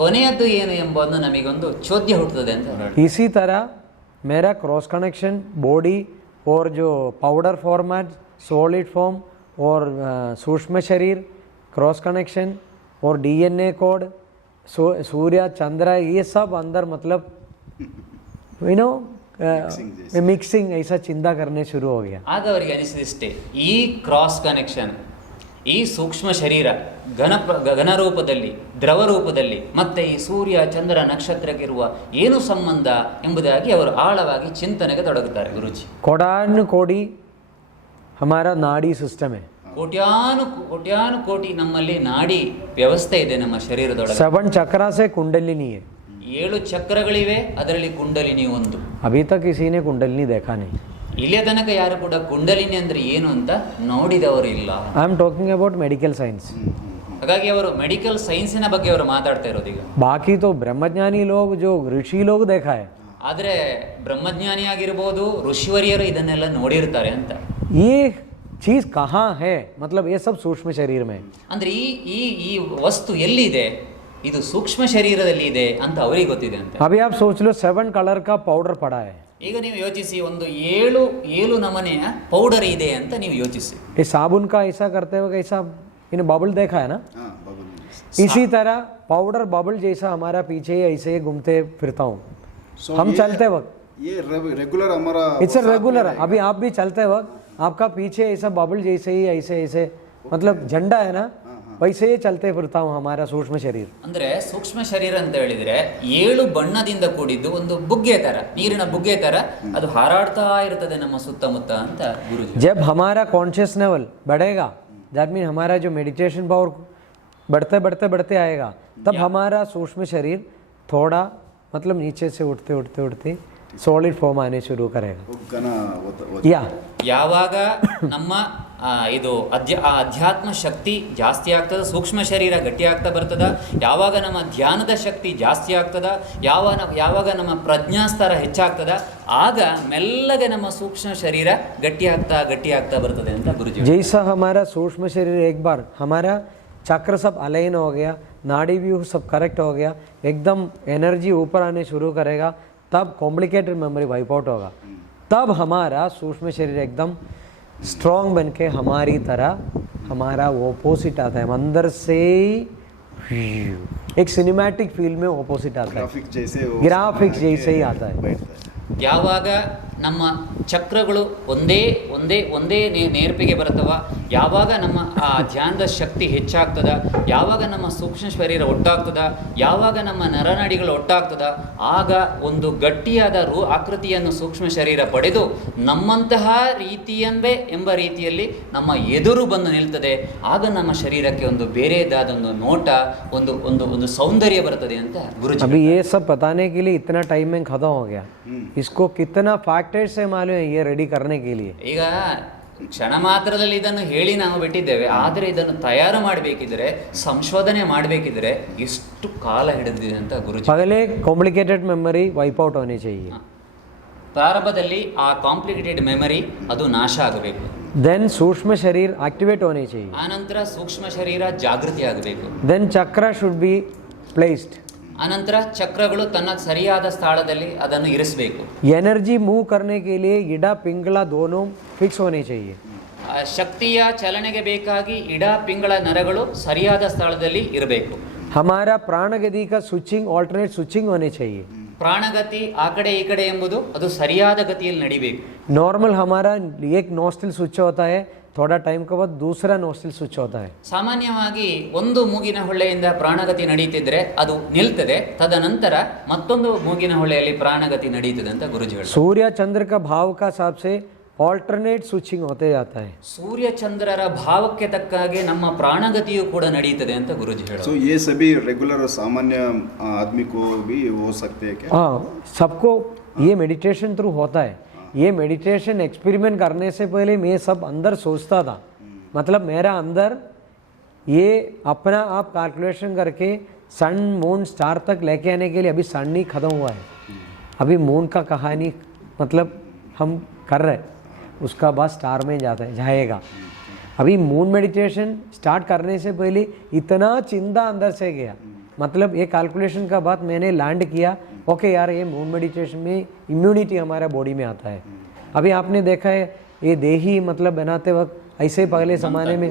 ಕೊನೆಯದ್ದು ಏನು ಎಂಬುದನ್ನು ನಮಗೊಂದು ಚೋದ್ಯ ಹುಟ್ಟುತ್ತದೆ ಅಂತ ಅವ್ರು ಹೇಳ್ತಾರೆ. इसी तरह मेरा क्रॉस कनेक्शन बॉडी और जो पाउडर फॉर्मेट सॉलिड फॉर्म और अ, सूक्ष्म शरीर क्रॉस कनेक्शन और डीएनए कोड सूर्य चंद्र ये सब अंदर मतलब यू नो मिक्सिंग ऐसा चिंता करने शुरू हो गया ಆಗ ಅವರಿಗೆ ಅನಿಸಿದಿಷ್ಟೇ ಈ ಕ್ರಾಸ್ ಕನೆಕ್ಷನ್ ಈ ಸೂಕ್ಷ್ಮ ಶರೀರ ಘನ ಘನರೂಪದಲ್ಲಿ ದ್ರವ ರೂಪದಲ್ಲಿ ಮತ್ತೆ ಈ ಸೂರ್ಯ ಚಂದ್ರ ನಕ್ಷತ್ರಕ್ಕಿರುವ ಏನು ಸಂಬಂಧ ಎಂಬುದಾಗಿ ಅವರು ಆಳವಾಗಿ ಚಿಂತನೆಗೆ ತೊಡಗುತ್ತಾರೆ. ಗುರುಜಿ. ಕೊಡಾನು ಕೋಡಿ ಹಮಾರ ನಾಡಿ ಸಿಸ್ಟಮೇ. ಕೋಟ್ಯಾನು ಕೋಟ್ಯಾನು ಕೋಟಿ ನಮ್ಮಲ್ಲಿ ನಾಡಿ ವ್ಯವಸ್ಥೆ ಇದೆ ನಮ್ಮ ಶರೀರದೊಳಗೆ. ಸೆವೆನ್ ಚಕ್ರಾಸೆ ಕುಂಡಲಿನಿಯೇ ಏಳು ಚಕ್ರಗಳಿವೆ ಅದರಲ್ಲಿ ಕುಂಡಲಿನಿ ಒಂದು. ಅಭಿ ತಕ್ ಕುಂಡಲಿನಿ ದೇಖಾನೆ ಇಲ್ಲಿಯ ತನಕ ಯಾರು ಕೂಡ ಕುಂಡಲಿನಿ ಅಂದರೆ ಏನು ಅಂತ ನೋಡಿದವರು ಇಲ್ಲ I am talking about medical science ಹಾಗಾಗಿ ಅವರು ಮೆಡಿಕಲ್ ಸೈನ್ಸಿನ ಬಗ್ಗೆ ಅವರು ಮಾತಾಡ್ತಾ ಇರೋದು ಈಗ. ಬಾಕಿ ತೋ ಬ್ರಹ್ಮಜ್ಞಾನಿ ಲೋಗ್ ಜೋ ಋಷಿ ಲೋಗ್ ದೇಖಾ ಹೈ ಆದರೆ ಬ್ರಹ್ಮಜ್ಞಾನಿ ಆಗಿರ್ಬೋದು ಋಷಿವರಿಯರು ಇದನ್ನೆಲ್ಲ ನೋಡಿರ್ತಾರೆ ಅಂತ. ಈ ಚೀಸ್ ಕಹಾ ಹೇ? ಮತ್ಲಬ್ ಏ ಸಬ್ ಸೂಕ್ಷ್ಮ ಶರೀರ ಮೇ. ಅಂದರೆ ಈ ಈ ಈ ವಸ್ತು ಎಲ್ಲಿದೆ? ಇದು ಸೂಕ್ಷ್ಮ ಶರೀರದಲ್ಲಿ ಇದೆ ಅಂತ ಅವರಿಗೆ ಗೊತ್ತಿದೆ ಅಂತ. ಅಭಿ ಆಪ್ ಸೋಚ್ ಲೋ ಸೆವೆನ್ ಕಲರ್ ಕಾ ಪೌಡರ್ ಪಡಾ ಹೈ. ಈಗ ನೀವು ಯೋಚಿಸಿ ಒಂದು ಏಳು ಏಳು ನಮನೆಯ ಪೌಡರ್ ಇದೆ ಅಂತ ನೀವು ಯೋಚಿಸಿ ये साबुन का ऐसा करते हुए ऐसा इन्हें बबल देखा है ना ಹಾಂ ಬಾಬು इसी तरह पाउडर बबल जैसा हमारा पीछे ऐसे घूमते फिरता हूँ So हम ये- चलते वक्त ये रेगुलर हमारा इट्स रेगुलर अभी आप भी चलते वक्त आपका पीछे ऐसा बबल जैसे ही ऐसे ऐसे मतलब झंडा है ना वैसे ही चलते फिरता हूँ हमारा सूक्ष्म शरीर ಅಂದ್ರೆ ಸೂಕ್ಷ್ಮ ಶರೀರ ಅಂತ ಹೇಳಿದ್ರೆ ಏಳು ಬಣ್ಣದಿಂದ ಕೂಡಿದ್ದು ಒಂದು ಬುಗ್ಗೆ ತರ ನೀರಿನ ಬುಗ್ಗೆ ತರ ಅದು ಹಾರಾಡ್ತಾ ಇರ್ತದೆ ನಮ್ಮ ಸುತ್ತಮುತ್ತ ಅಂತ ಗುರುಜಿ जब हमारा कॉन्शियस लेवल बढ़ेगा दैट मीन हमारा जो मेडिटेशन पावर बढ़ते बढ़ते बढ़ते आएगा तब हमारा सूक्ष्म शरीर थोड़ा मतलब नीचे से उठते उठते उठते सॉलिड फॉर्म आने शुरू करेगा ಘನ ಒತ್ತ- ಒತ್ತ- या ಯಾವಾಗ ನಮ್ಮ ಆ, ಇದು ಅಧ್ಯ ಆ ಅಧ್ಯಾತ್ಮ ಶಕ್ತಿ ಜಾಸ್ತಿ ಆಗ್ತದ ಸೂಕ್ಷ್ಮ ಶರೀರ ಗಟ್ಟಿ ಆಗ್ತಾ ಬರ್ತದ ಯಾವಾಗ ನಮ್ಮ ಧ್ಯಾನದ ಶಕ್ತಿ ಜಾಸ್ತಿ ಆಗ್ತದ ಯಾವ ಯಾವಾಗ ನಮ್ಮ ಪ್ರಜ್ಞಾಸ್ತರ ಹೆಚ್ಚಾಗ್ತದ ಆಗ ಮೆಲ್ಲಗೆ ನಮ್ಮ ಸೂಕ್ಷ್ಮ ಶರೀರ ಗಟ್ಟಿ ಆಗ್ತಾ ಗಟ್ಟಿ ಆಗ್ತಾ ಬರ್ತದೆ ಅಂತ ಗುರುಜಿ जैसा हमारा सूक्ष्म शरीर एक बार हमारा चक्र सब अलाइन हो गया नाड़ी व्यू सब करेक्ट हो गया एकदम एनर्जी ऊपर आने शुरू करेगा तब कॉम्प्लिकेटेड मेमोरी वाइप आउट होगा। तब हमारा सूक्ष्म शरीर एकदम स्ट्रांग बन के हमारी तरह हमारा वो ओपोजिट आता है। अंदर से एक सिनेमैटिक फ़ील्ड में ओपोजिट आता है। ग्राफिक्स जैसे ग्राफिक्स जैसे ही आता है। क्या हुआ ನಮ್ಮ ಚಕ್ರಗಳು ಒಂದೇ ಒಂದೇ ಒಂದೇ ನೇ ನೇರ್ಪಿಗೆ ಬರ್ತವ ಯಾವಾಗ ನಮ್ಮ ಆ ಧ್ಯಾನದ ಶಕ್ತಿ ಹೆಚ್ಚಾಗ್ತದ ಯಾವಾಗ ನಮ್ಮ ಸೂಕ್ಷ್ಮ ಶರೀರ ಒಟ್ಟಾಗ್ತದ ಯಾವಾಗ ನಮ್ಮ ನರನಾಡಿಗಳು ಒಟ್ಟಾಗ್ತದ ಆಗ ಒಂದು ಗಟ್ಟಿಯಾದ ರೂ ಆಕೃತಿಯನ್ನು ಸೂಕ್ಷ್ಮ ಶರೀರ ಪಡೆದು ನಮ್ಮಂತಹ ರೀತಿಯಂಬೆ ಎಂಬ ರೀತಿಯಲ್ಲಿ ನಮ್ಮ ಎದುರು ಬಂದು ನಿಲ್ತದೆ ಆಗ ನಮ್ಮ ಶರೀರಕ್ಕೆ ಒಂದು ಬೇರೆದಾದ ಒಂದು ನೋಟ ಒಂದು ಒಂದು ಒಂದು ಸೌಂದರ್ಯ ಬರ್ತದೆ ಅಂತ ಗುರುಜಿ अभी ये सब बताने के लिए इतना टाइम में खत्म हो गया इसको कितना फैक्टर्स है मालूम है ये रेडी करने के लिए ಈಗ ಕ್ಷಣ ಮಾತ್ರದಲ್ಲಿ ಇದನ್ನು ಹೇಳಿ ನಾವು ಬಿಟ್ಟಿದ್ದೇವೆ ಆದರೆ ಇದನ್ನು ತಯಾರು ಮಾಡಬೇಕಿದ್ರೆ ಸಂಶೋಧನೆ ಮಾಡಬೇಕಿದ್ರೆ ಎಷ್ಟು ಕಾಲ ಹಿಡಿದಿದೆ ಅಂತ ಗುರುಜಿ पहले कॉम्प्लिकेटेड मेमोरी वाइप आउट होनी चाहिए ಪ್ರಾರಂಭದಲ್ಲಿ ಆ ಕಾಂಪ್ಲಿಕೇಟೆಡ್ ಮೆಮರಿ ಅದು ನಾಶ ಆಗಬೇಕು देन सूक्ष्म शरीर एक्टिवेट होनी चाहिए ಆನಂತರ ಸೂಕ್ಷ್ಮ ಶರೀರ ಜಾಗೃತಿ ಆಗಬೇಕು देन चक्र शुड बी प्लेस्ड ಆನಂತರ ಚಕ್ರಗಳು ತನ್ನ ಸರಿಯಾದ ಸ್ಥಳದಲ್ಲಿ ಅದನ್ನು ಇರಿಸಬೇಕು एनर्जी मूव करने के लिए इडा पिंगला दोनों फिक्स होने चाहिए ಆ ಶಕ್ತಿಯ ಚಲನೆಗೆ ಬೇಕಾಗಿ ಇಡ ಪಿಂಗಳ ನರಗಳು ಸರಿಯಾದ ಸ್ಥಳದಲ್ಲಿ ಇರಬೇಕು हमारा प्राण गति का स्विचिंग ऑल्टरनेट स्विचिंग होने चाहिए ಪ್ರಾಣಗತಿ ಆ ಕಡೆ ಈ ಕಡೆ ಎಂಬುದು ಅದು ಸರಿಯಾದ ಗತಿಯಲ್ಲಿ ನಡಿಬೇಕು नॉर्मल हमारा एक नोस्टिल स्विच होता है थोड़ा टाइम के बाद दूसरा नोस्टिल स्विच होता है ಸಾಮಾನ್ಯವಾಗಿ ಒಂದು ಮೂಗಿನ ಹೊಳ್ಳೆಯಿಂದ ಪ್ರಾಣಗತಿ ನಡೀತಿದ್ರೆ ಅದು ನಿಲ್ತದೆ ತದನಂತರ ಮತ್ತೊಂದು ಮೂಗಿನ ಹೊಳ್ಳೆಯಲ್ಲಿ ಪ್ರಾಣಗತಿ ನಡೀತದೆ ಅಂತ ಗುರುಜಿ ಹೇಳ್ತಾರೆ सूर्य चंद्र का भाव का हिसाब से ऑल्टरनेट स्विचिंग होते जाता है ಸೂರ್ಯ ಚಂದ್ರರ ಭಾವಕ್ಕೆ ತಕ್ಕ ಹಾಗೆ ನಮ್ಮ ಪ್ರಾಣಗತಿಯು ಕೂಡ ನಡೀತದೆ ಅಂತ ಗುರುಜಿ सो ಹೇಳೋದು ये सभी रेगुलर सामान्य आ, आदमी को भी हो सकते हैं क्या हाँ सबको ये मेडिटेशन थ्रू होता है ये मेडिटेशन एक्सपेरिमेंट करने से पहले मैं सब अंदर सोचता था। मतलब मेरा अंदर ये अपना आप कैलकुलेशन करके सन मून स्टार तक लेके आने के लिए अभी सन ही खत्म हुआ है। अभी मून का कहानी मतलब हम कर रहे हैं। उसका बाद स्टार में जाता है जाएगा। अभी मून मेडिटेशन स्टार्ट करने से पहले इतना चिंता अंदर से गया। मतलब ये कैलकुलेशन का बाद मैंने लैंड किया। ओके यार ये मून मेडिटेशन में इम्यूनिटी हमारा बॉडी में आता है। अभी आपने देखा है ये देही मतलब बनाते वक्त ऐसे पहले ज़माने में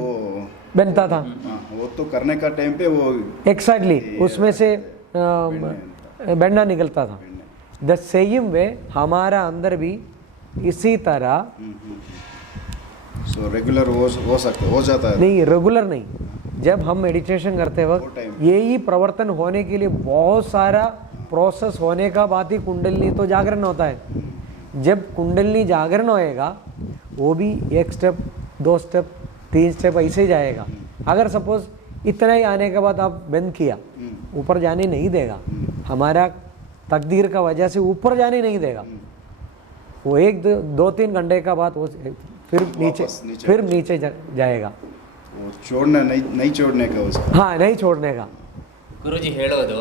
बनता था। हाँ, वो तो करने का टाइम पे वो एग्जैक्टली उसमें से बेंडा निकलता था। द सेम वे हमारा अंदर भी इसी तरह सो रेगुलर हो हो सकता हो जाता है। नहीं रेगुलर नहीं। जब हम मेडिटेशन करते वक्त। यही प्रवर्तन होने के लिए बहुत सारा प्रोसेस होने का बाद ही कुंडलनी तो जागरण होता है जब कुंडलनी जागरण होएगा वो भी एक स्टेप दो स्टेप तीन स्टेप ऐसे ही जाएगा अगर सपोज इतना ही आने के बाद आप बंद किया ऊपर जाने नहीं देगा हमारा तकदीर का वजह से ऊपर जाने नहीं देगा वो एक दो, दो तीन घंटे का बाद वो फिर नीचे वापस नीचे। फिर नीचे जा, जाएगा वो छोड़ना नहीं नहीं छोड़ने का उसका हाँ नहीं छोड़ने का ಗುರುಜಿ ಹೇಳೋದು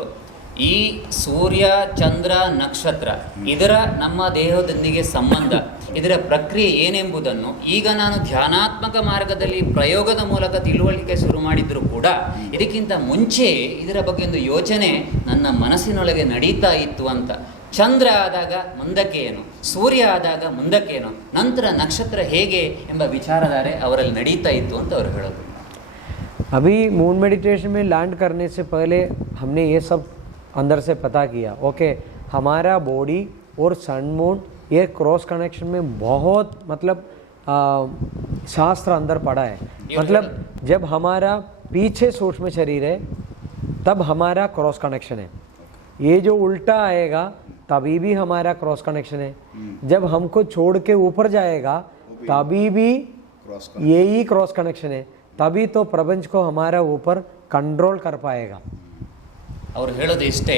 ಈ ಸೂರ್ಯ ಚಂದ್ರ ನಕ್ಷತ್ರ ಇದರ ನಮ್ಮ ದೇಹದೊಂದಿಗೆ ಸಂಬಂಧ ಇದರ ಪ್ರಕ್ರಿಯೆ ಏನೆಂಬುದನ್ನು ಈಗ ನಾನು ಧ್ಯಾನಾತ್ಮಕ ಮಾರ್ಗದಲ್ಲಿ ಪ್ರಯೋಗದ ಮೂಲಕ ತಿಳುವಳಿಕೆ ಶುರು ಮಾಡಿದ್ರು ಕೂಡ ಇದಕ್ಕಿಂತ ಮುಂಚೆ ಇದರ ಬಗ್ಗೆ ಒಂದು ಯೋಚನೆ ನನ್ನ ಮನಸ್ಸಿನೊಳಗೆ ನಡೀತಾ ಇತ್ತು ಅಂತ ಚಂದ್ರ ಆದಾಗ ಮುಂದಕ್ಕೆ ಏನು ಸೂರ್ಯ ಆದಾಗ ಮುಂದಕ್ಕೆ ಏನು ನಂತರ ನಕ್ಷತ್ರ ಹೇಗೆ ಎಂಬ ವಿಚಾರಧಾರೆ ಅವರಲ್ಲಿ ನಡೀತಾ ಇತ್ತು ಅಂತ ಅವರು ಹೇಳೋದು अभी मून मेडिटेशन में लैंड करने से पहले हमने ये सब अंदर से पता किया ओके हमारा बॉडी और सन मून ये क्रॉस कनेक्शन में बहुत मतलब शास्त्र अंदर पड़ा है। मतलब जब हमारा पीछे सूक्ष्म शरीर है तब हमारा क्रॉस कनेक्शन है। ये जो उल्टा आएगा तभी भी हमारा क्रॉस कनेक्शन है। जब हमको छोड़ के ऊपर जाएगा तभी भी यही क्रॉस कनेक्शन है। तभी तो प्रपंच को हमारा ऊपर कंट्रोल कर पाएगा। ಅವರು ಹೇಳೋದು ಇಷ್ಟೇ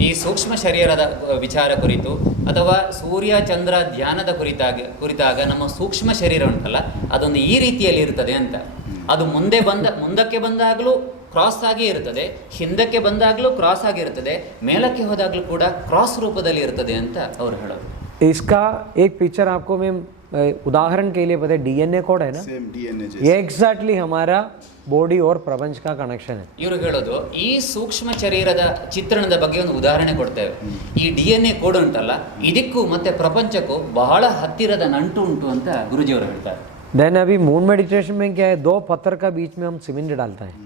ಈ ಸೂಕ್ಷ್ಮ ಶರೀರದ ವಿಚಾರ ಕುರಿತು ಅಥವಾ ಸೂರ್ಯ ಚಂದ್ರ ಧ್ಯಾನದ ಕುರಿತಾಗ ಕುರಿತಾಗ ನಮ್ಮ ಸೂಕ್ಷ್ಮ ಶರೀರ ಉಂಟಲ್ಲ ಅದೊಂದು ಈ ರೀತಿಯಲ್ಲಿ ಇರ್ತದೆ ಅಂತ ಅದು ಮುಂದೆ ಬಂದ ಮುಂದಕ್ಕೆ ಬಂದಾಗಲೂ ಕ್ರಾಸ್ ಆಗಿ ಇರ್ತದೆ ಹಿಂದಕ್ಕೆ ಬಂದಾಗಲೂ ಕ್ರಾಸ್ ಆಗಿರ್ತದೆ ಮೇಲಕ್ಕೆ ಹೋದಾಗಲೂ ಕೂಡ ಕ್ರಾಸ್ ರೂಪದಲ್ಲಿ ಇರ್ತದೆ ಅಂತ ಅವರು ಹೇಳೋದು इसका एक पिक्चर आपको मैं अ, उदाहरण के लिए पता है डीएनए कोड है ना सेम डीएनए जैसे ये एग्जैक्टली हमारा बॉडी और प्रपंच का कनेक्शन है ಇವರು ಹೇಳೋದು ಈ ಸೂಕ್ಷ್ಮ ಶರೀರದ ಚಿತ್ರಣದ ಬಗ್ಗೆ ಒಂದು ಉದಾಹರಣೆ ಕೊಡ್ತೇವೆ ಈ ಡಿ ಎನ್ ಎ ಕೋಡ್ ಉಂಟಲ್ಲ ಇದಕ್ಕೂ ಮತ್ತೆ ಪ್ರಪಂಚಕ್ಕೂ ಬಹಳ ಹತ್ತಿರದ ನಂಟು ಉಂಟು ಅಂತ ಗುರುಜಿಯವರು ಹೇಳ್ತಾರೆ देन अभी मून मेडिटेशन में क्या है दो पत्थर का बीच में हम सीमेंट डालते हैं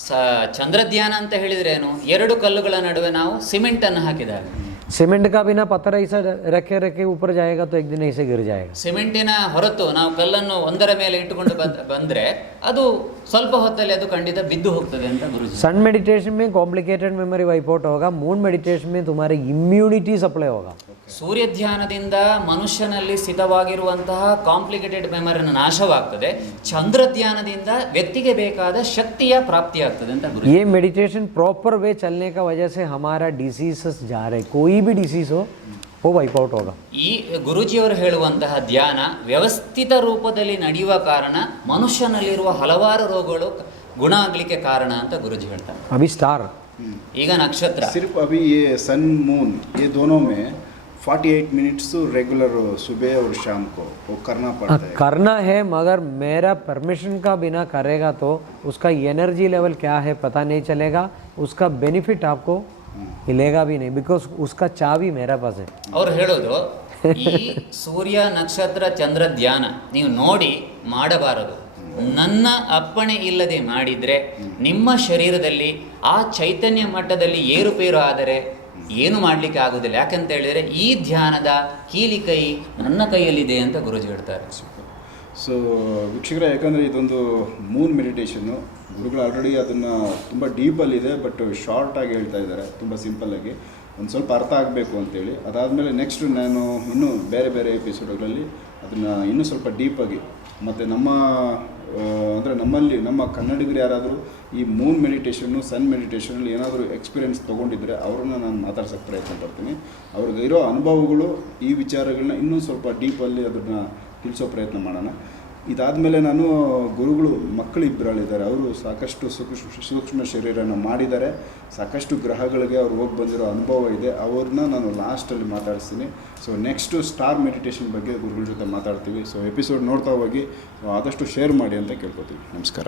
ಸ ಚಂದ್ರಧ್ಯಾನ ಅಂತ ಹೇಳಿದ್ರೆ ಏನು ಎರಡು ಕಲ್ಲುಗಳ ನಡುವೆ ನಾವು ಸಿಮೆಂಟ್ ಅನ್ನು ಹಾಕಿದಾಗ सीमेंट का बिना पत्थर ऐसा रखे रखे ऊपर जाएगा तो एक दिन ऐसे गिर जाएगा ಸಿಮೆಂಟಿನ ಹೊರತು ನಾವು ಕಲ್ಲನ್ನು ಒಂದರ ಮೇಲೆ ಇಟ್ಟುಕೊಂಡು ಬಂದ್ ಬಂದ್ರೆ ಅದು ಸ್ವಲ್ಪ ಹೊತ್ತಲ್ಲಿ ಅದು ಖಂಡಿತ ಬಿದ್ದು ಹೋಗ್ತದೆ ಅಂತ ಗುರುಜಿ सन मेडिटेशन में कॉम्प्लिकेटेड मेमोरी वाइप आउट होगा मून मेडिटेशन में तुम्हारी इम्यूनिटी सप्लाई होगा ಸೂರ್ಯ ಧ್ಯಾನದಿಂದ ಮನುಷ್ಯನಲ್ಲಿ ಸ್ಥಿತವಾಗಿರುವಂತಹ ಕಾಂಪ್ಲಿಕೇಟೆಡ್ ಮೆಮರಿನ ನಾಶವಾಗ್ತದೆ ಚಂದ್ರ ಧ್ಯಾನದಿಂದ ವ್ಯಕ್ತಿಗೆ ಬೇಕಾದ ಶಕ್ತಿಯ ಪ್ರಾಪ್ತಿಯಾಗ್ತದೆ ಅಂತ ಗುರು ये मेडिटेशन प्रॉपर वे चलने का वजह से हमारा डिसीजेस जा रहे कोई भी डिसीज हो वो वाइप आउट होगा ಈ ಗುರುಜಿಯವರು ಹೇಳುವಂತಹ ಧ್ಯಾನ ವ್ಯವಸ್ಥಿತ ರೂಪದಲ್ಲಿ ನಡೆಯುವ ಕಾರಣ ಮನುಷ್ಯನಲ್ಲಿರುವ ಹಲವಾರು ರೋಗಗಳು ಗುಣ ಆಗಲಿಕ್ಕೆ ಕಾರಣ ಅಂತ ಗುರುಜಿ ಹೇಳ್ತಾರೆ अभी स्टार ಈಗ ನಕ್ಷತ್ರ सिर्फ अभी ये सन मून ये दोनों में 48 मिनट्स रेगुलर सुबह और शाम को वो करना पड़ता है करना है मगर मेरा परमिशन का बिना करेगा तो उसका एनर्जी लेवल क्या है पता नहीं चलेगा उसका बेनिफिट आपको मिलेगा भी नहीं बिकॉज उसका चाबी मेरा पास है ಅವ್ರು ಹೇಳೋದು ಈ ಸೂರ್ಯ ನಕ್ಷತ್ರ ಚಂದ್ರ ಧ್ಯಾನ ನೀವು ನೋಡಿ ಮಾಡಬಾರದು ನನ್ನ ಅಪ್ಪಣೆ ಇಲ್ಲದೆ ಮಾಡಿದ್ರೆ ನಿಮ್ಮ ಶರೀರದಲ್ಲಿ ಆ ಚೈತನ್ಯ ಮಟ್ಟದಲ್ಲಿ ಏರುಪೇರು ಆದರೆ ಏನು ಮಾಡಲಿಕ್ಕೆ ಆಗುದಿಲ್ಲ ಯಾಕಂತ ಹೇಳಿದ್ರೆ ಈ ಧ್ಯಾನದ ಕೀಲಿ ಕೈ ನನ್ನ ಕೈಯಲ್ಲಿದೆ ಅಂತ ಗುರುಜಿ ಹೇಳ್ತಾರೆ ಸೊ ವೀಕ್ಷಕರೇ ಯಾಕಂದರೆ ಇದೊಂದು ಮೂನ್ ಮೆಡಿಟೇಷನ್ನು ಗುರುಗಳು ಆಲ್ರೆಡಿ ಅದನ್ನು ತುಂಬ ಡೀಪಲ್ಲಿದೆ ಬಟ್ ಶಾರ್ಟಾಗಿ ಹೇಳ್ತಾ ಇದ್ದಾರೆ, ತುಂಬ ಸಿಂಪಲ್ಲಾಗಿ ಒಂದು ಸ್ವಲ್ಪ ಅರ್ಥ ಆಗಬೇಕು ಅಂತೇಳಿ. ಅದಾದಮೇಲೆ ನೆಕ್ಸ್ಟ್ ನಾನು ಇನ್ನೂ ಬೇರೆ ಬೇರೆ ಎಪಿಸೋಡ್ಗಳಲ್ಲಿ ಅದನ್ನು ಇನ್ನೂ ಸ್ವಲ್ಪ ಡೀಪಾಗಿ ಮತ್ತು ನಮ್ಮ ಅಂದರೆ ನಮ್ಮಲ್ಲಿ, ನಮ್ಮ ಕನ್ನಡಿಗರು ಯಾರಾದರೂ ಈ ಮೂನ್ ಮೆಡಿಟೇಷನ್ನು ಸನ್ ಮೆಡಿಟೇಷನಲ್ಲಿ ಏನಾದರೂ ಎಕ್ಸ್ಪೀರಿಯೆನ್ಸ್ ತೊಗೊಂಡಿದ್ದರೆ ಅವ್ರನ್ನ ನಾನು ಮಾತಾಡ್ಸೋಕ್ಕೆ ಪ್ರಯತ್ನ ಪಡ್ತೀನಿ. ಅವ್ರಿಗೆ ಇರೋ ಅನುಭವಗಳು, ಈ ವಿಚಾರಗಳನ್ನ ಇನ್ನೂ ಸ್ವಲ್ಪ ಡೀಪಲ್ಲಿ ಅದನ್ನು ತಿಳಿಸೋ ಪ್ರಯತ್ನ ಮಾಡೋಣ. ಇದಾದಮೇಲೆ ನಾನು ಗುರುಗಳು, ಮಕ್ಕಳು ಇಬ್ಬರಲ್ಲಿದ್ದಾರೆ ಅವರು ಸಾಕಷ್ಟು ಸೂಕ್ಷ್ಮ ಸೂಕ್ಷ್ಮ ಶರೀರನ ಮಾಡಿದ್ದಾರೆ. ಸಾಕಷ್ಟು ಗ್ರಹಗಳಿಗೆ ಅವ್ರು ಹೋಗಿ ಬಂದಿರೋ ಅನುಭವ ಇದೆ. ಅವ್ರನ್ನ ನಾನು ಲಾಸ್ಟಲ್ಲಿ ಮಾತಾಡಿಸ್ತೀನಿ. ಸೊ ನೆಕ್ಸ್ಟು ಸ್ಟಾರ್ ಮೆಡಿಟೇಷನ್ ಬಗ್ಗೆ ಗುರುಗಳ ಜೊತೆ ಮಾತಾಡ್ತೀವಿ. ಸೊ ಎಪಿಸೋಡ್ ನೋಡ್ತಾ ಹೋಗಿ, ಆದಷ್ಟು ಶೇರ್ ಮಾಡಿ ಅಂತ ಕೇಳ್ಕೊತೀವಿ. ನಮಸ್ಕಾರ.